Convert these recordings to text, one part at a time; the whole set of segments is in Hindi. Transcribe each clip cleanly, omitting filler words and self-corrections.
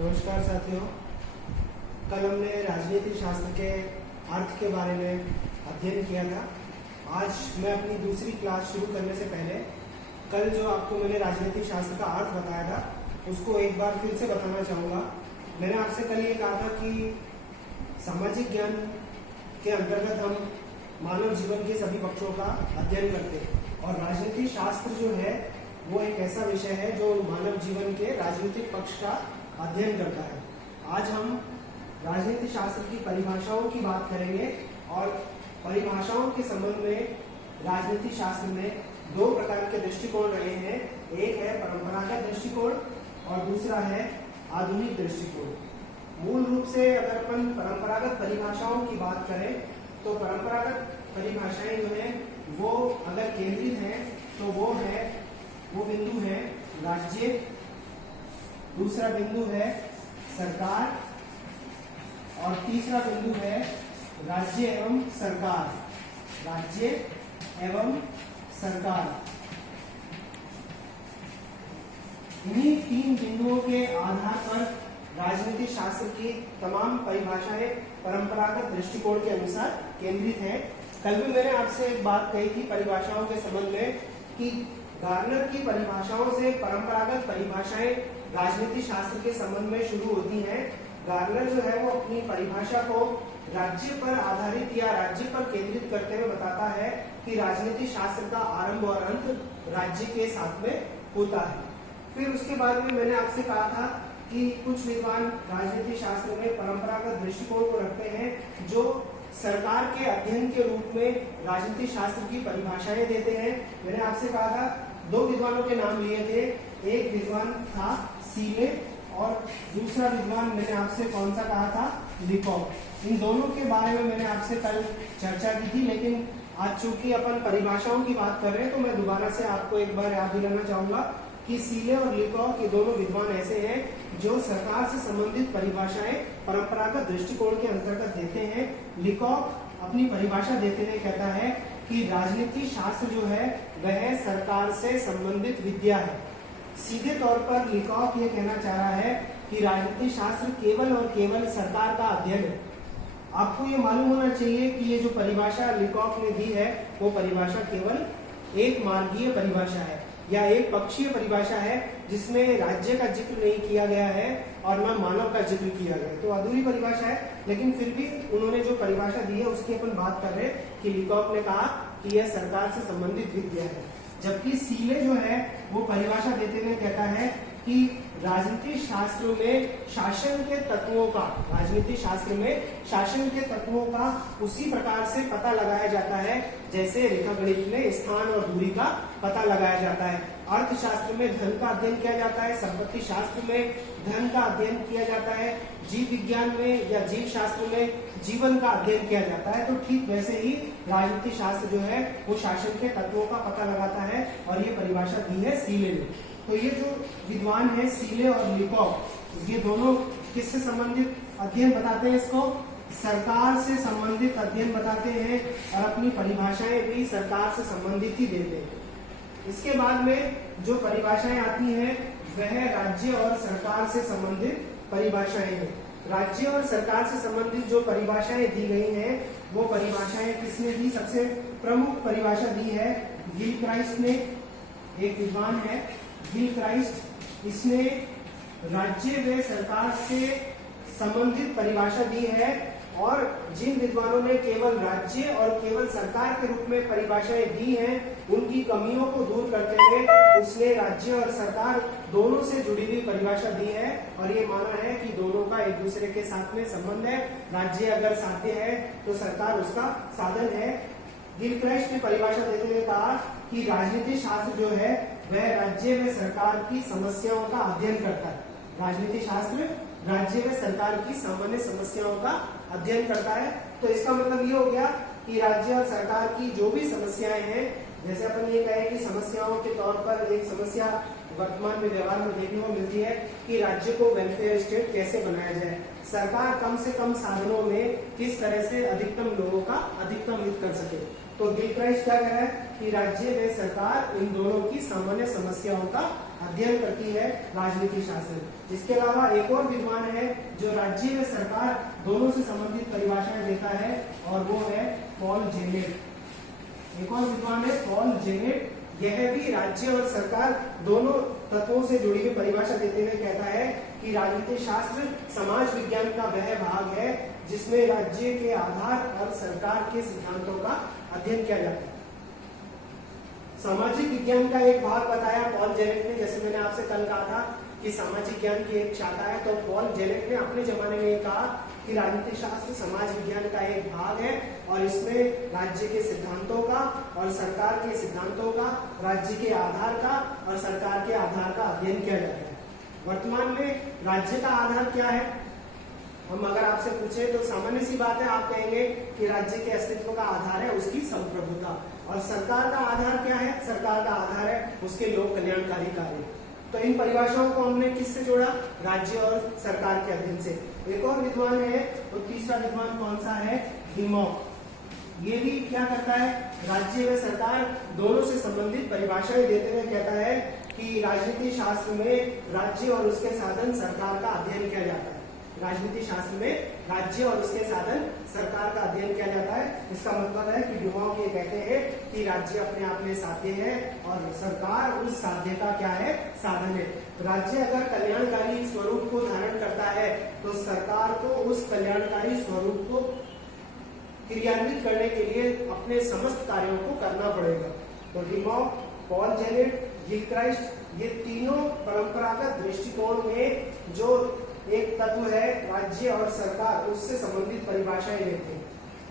नमस्कार साथियों। कल हमने राजनीति शास्त्र के अर्थ के बारे में अध्ययन किया था। आज मैं अपनी दूसरी क्लास शुरू करने से पहले कल जो आपको मैंने राजनीति शास्त्र का अर्थ बताया था उसको एक बार फिर से बताना चाहूँगा। मैंने आपसे कल ये कहा था कि सामाजिक ज्ञान के अंतर्गत हम मानव जीवन के सभी पक्षों का अध्ययन करते हैं और राजनीति शास्त्र जो है वो एक ऐसा विषय है जो मानव जीवन के राजनीतिक पक्ष का अध्ययन करता है। आज हम राजनीति शास्त्र की परिभाषाओं की बात करेंगे और परिभाषाओं के संबंध में राजनीति शास्त्र में दो प्रकार के दृष्टिकोण रहे हैं। एक है परंपरागत दृष्टिकोण और दूसरा है आधुनिक दृष्टिकोण। मूल रूप से अगर अपन परंपरागत परिभाषाओं की बात करें तो परंपरागत परिभाषाएं जो है वो अगर केंद्रित हैं तो वो बिंदु है राज्य, दूसरा बिंदु है सरकार और तीसरा बिंदु है राज्य एवं सरकार। राज्य एवं सरकार, इन्हीं तीन बिंदुओं के आधार पर राजनीति शास्त्र की तमाम परिभाषाएं परंपरागत दृष्टिकोण के अनुसार केंद्रित हैं। कल भी मैंने आपसे एक बात कही थी परिभाषाओं के संबंध में कि गार्नर की परिभाषाओं से परंपरागत परिभाषाएं राजनीति शास्त्र के संबंध में शुरू होती हैं। गार्नर जो है वो अपनी परिभाषा को राज्य पर आधारित या राज्य पर केंद्रित करते हुए बताता है कि राजनीति शास्त्र का आरंभ और अंत राज्य के साथ में होता है। फिर उसके बाद में मैंने आपसे कहा था कि कुछ विद्वान राजनीति शास्त्र में परंपरागत दृष्टिकोण को रखते हैं जो सरकार के अध्ययन के रूप में राजनीति शास्त्र की परिभाषाएं देते हैं। मैंने आपसे कहा था दो विद्वानों के नाम लिए थे। एक विद्वान था सीले और दूसरा विद्वान मैंने आपसे कौन सा कहा था, लिकॉक। इन दोनों के बारे में मैंने आपसे कल चर्चा की थी, लेकिन आज चूंकि अपन परिभाषाओं की बात कर रहे हैं तो मैं दोबारा से आपको एक बार याद दिलाना चाहूंगा कि सीले और लिकॉक ये दोनों विद्वान ऐसे हैं जो सरकार से संबंधित परिभाषाएं परंपरागत दृष्टिकोण के अंतर्गत देते हैं। लिकॉक अपनी परिभाषा देते हुए कहता है कि राजनीति शास्त्र जो है वह सरकार से संबंधित विद्या है। सीधे तौर पर लिकॉक ये कहना चाह रहा है कि राजनीति शास्त्र केवल और केवल सरकार का अध्ययन है। आपको ये मालूम होना चाहिए कि ये जो परिभाषा लिकॉक ने दी है वो परिभाषा केवल एक मार्गीय परिभाषा है या एक पक्षीय परिभाषा है जिसमें राज्य का जिक्र नहीं किया गया है और न मानव का जिक्र किया गया है। तो अधूरी परिभाषा है, लेकिन फिर भी उन्होंने जो परिभाषा दी है उसकी अपन बात कर रहे हैं कि लिकॉक ने कहा कि यह सरकार से संबंधित विद्या है। जबकि सीले जो है वो परिभाषा देते हुए कहता है कि राजनीति शास्त्र में शासन के तत्वों का उसी प्रकार से पता लगाया जाता है जैसे रेखागणित में स्थान और दूरी का पता लगाया जाता है। अर्थशास्त्र में धन का अध्ययन किया जाता है, संपत्ति शास्त्र में धन का अध्ययन किया जाता है, जीव विज्ञान में या जीव शास्त्र में जीवन का अध्ययन किया जाता है। तो ठीक वैसे ही राजनीति शास्त्र जो है वो शासन के तत्वों का पता लगाता है और ये परिभाषा दी है सीले ने। तो ये जो विद्वान है सीले और लिकॉक, ये दोनों किससे संबंधित अध्ययन बताते हैं, इसको सरकार से संबंधित अध्ययन बताते हैं और अपनी परिभाषाएं भी सरकार से संबंधित ही देते हैं। इसके बाद में जो परिभाषाएं आती हैं वह राज्य और सरकार से संबंधित परिभाषाएं हैं। राज्य और सरकार से संबंधित जो परिभाषाएं दी गई हैं वो परिभाषाएं किसने दी, सबसे प्रमुख परिभाषा दी है गिलक्राइस्ट ने। एक विद्वान है गिलक्राइस्ट, इसने राज्य व सरकार से संबंधित परिभाषा दी है और जिन विद्वानों ने केवल राज्य और केवल सरकार के रूप में परिभाषाएं दी हैं उनकी कमियों को दूर करते हुए उसने राज्य और सरकार दोनों से जुड़ी हुई परिभाषा दी है और ये माना है कि दोनों का एक दूसरे के साथ में संबंध है। राज्य अगर साध्य है तो सरकार उसका साधन है। गिलक्राइस्ट ने परिभाषा देते हुए कहा कि राजनीति शास्त्र जो है वह राज्य में सरकार की समस्याओं का अध्ययन करता है। राजनीति शास्त्र राज्य में सरकार की सामान्य समस्याओं का अध्ययन करता है। तो इसका मतलब ये हो गया कि राज्य और सरकार की जो भी समस्याएं हैं जैसे अपन ये कहें कि समस्याओं के तौर पर एक समस्या वर्तमान में व्यवहार में देखने को मिलती है कि राज्य को वेलफेयर स्टेट कैसे बनाया जाए, सरकार कम से कम साधनों में किस तरह से अधिकतम लोगों का अधिकतम हित कर सके। तो गिलक्राइस्ट क्या कह रहा है कि राज्य व सरकार इन दोनों की सामान्य समस्याओं का अध्ययन करती है राजनीति शासन। इसके अलावा एक और विद्वान है जो राज्य व सरकार दोनों से संबंधित परिभाषाएं देता है और वो है पॉल जेनेट। एक और विद्वान है पॉल जेनेट। यह भी राज्य और सरकार दोनों तत्वों से जुड़ी हुई परिभाषा देते हुए कहता है कि राजनीति शास्त्र समाज विज्ञान का वह भाग है जिसमें राज्य के आधार और सरकार के सिद्धांतों का अध्ययन किया जाता है। सामाजिक विज्ञान का एक भाग बताया पॉल जेनेट ने, जैसे मैंने आपसे कल कहा था कि सामाजिक ज्ञान की एक शाखा है, तो पॉल जेनेट ने अपने जमाने में ये कहा कि राजनीति शास्त्र समाज विज्ञान का एक भाग है और इसमें राज्य के सिद्धांतों का और सरकार के सिद्धांतों का, राज्य के आधार का और सरकार के आधार का अध्ययन किया जाता है। वर्तमान में राज्य का आधार क्या है? हम अगर आपसे पूछे तो सामान्य सी बात है, आप कहेंगे कि राज्य के अस्तित्व का आधार है उसकी संप्रभुता, और सरकार का आधार क्या है? सरकार का आधार है उसके लोक कल्याणकारी कार्य। तो इन परिभाषाओं को हमने किससे जोड़ा? राज्य और सरकार के अध्ययन से। एक और विद्वान है, तो तीसरा विद्वान कौन सा है? डिमॉक। ये भी क्या करता है? राज्य व सरकार दोनों से संबंधित परिभाषाएं देते हुए कहता है कि राजनीति शास्त्र में राज्य और उसके साधन सरकार का अध्ययन किया जाता है। राजनीति शास्त्र में राज्य और उसके साधन सरकार का अध्ययन किया जाता है। इसका मतलब है कि डिमॉक ये कहते हैं कि राज्य अपने आप में साध्य है और सरकार उस साध्य का क्या है? साधन है। राज्य अगर कल्याणकारी स्वरूप को धारण करता है तो सरकार को उस कल्याणकारी स्वरूप को क्रियान्वित करने के लिए अपने समस्त कार्यों को करना पड़ेगा। तो डिमॉक, पॉल जेनेट, गिलक्राइस्ट, ये तीनों परंपरागत दृष्टिकोण में जो एक तत्व है राज्य और सरकार, उससे संबंधित परिभाषाएं देते हैं।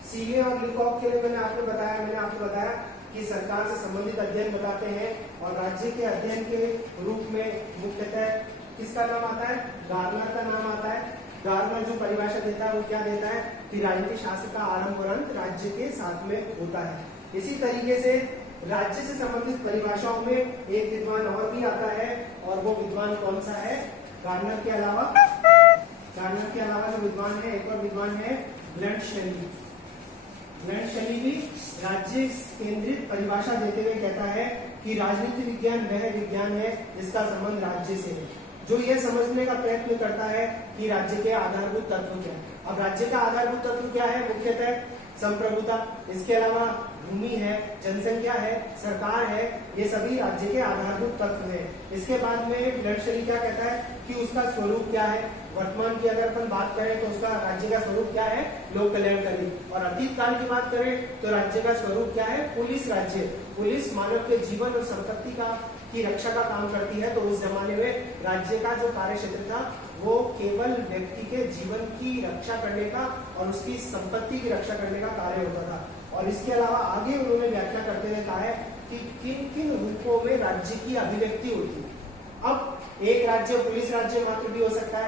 सीले और लिकॉक के लिए मैंने आपको बताया कि सरकार से संबंधित अध्ययन बताते हैं और राज्य के अध्ययन के रूप में मुख्यतः किसका नाम आता है? गार्नर का नाम आता है। गार्नर जो परिभाषा देता है वो क्या देता है कि राजनीति शास्त्र का आरंभ और अंत राज्य के साथ में होता है। इसी तरीके से राज्य से संबंधित परिभाषाओं में एक विद्वान और भी आता है और वो विद्वान कौन सा है? गार्नर के अलावा जो विद्वान है, एक और विद्वान है ब्लंट शेली। ब्लंट शेली भी राज्य केंद्रित परिभाषा देते हुए कहता है कि राजनीति विज्ञान वह विज्ञान है जिसका संबंध राज्य से है, जो यह समझने का प्रयत्न करता है कि राज्य के आधारभूत तत्व क्या है। अब राज्य का आधारभूत तत्व क्या है? मुख्यतः संप्रभुता, इसके अलावा भूमि है, जनसंख्या है, सरकार है, ये सभी राज्य के आधारभूत तत्व हैं। इसके बाद में ब्लंट शेली क्या कहता है कि उसका स्वरूप क्या है? वर्तमान की अगर अपन बात करें तो उसका राज्य का स्वरूप क्या है? लोक कल्याणकारी। और अतीत काल की बात करें तो राज्य का स्वरूप क्या है? पुलिस राज्य। पुलिस मानव के जीवन और संपत्ति की रक्षा का काम करती है, तो उस जमाने में राज्य का जो कार्य क्षेत्र था वो केवल व्यक्ति के जीवन की रक्षा करने का और उसकी संपत्ति की रक्षा करने का कार्य होता था। और इसके अलावा आगे उन्होंने व्याख्या करते हुए कहा है कि किन किन रूपों में राज्य की अभिव्यक्ति होती है। अब एक राज्य पुलिस राज्य मात्र भी हो सकता है,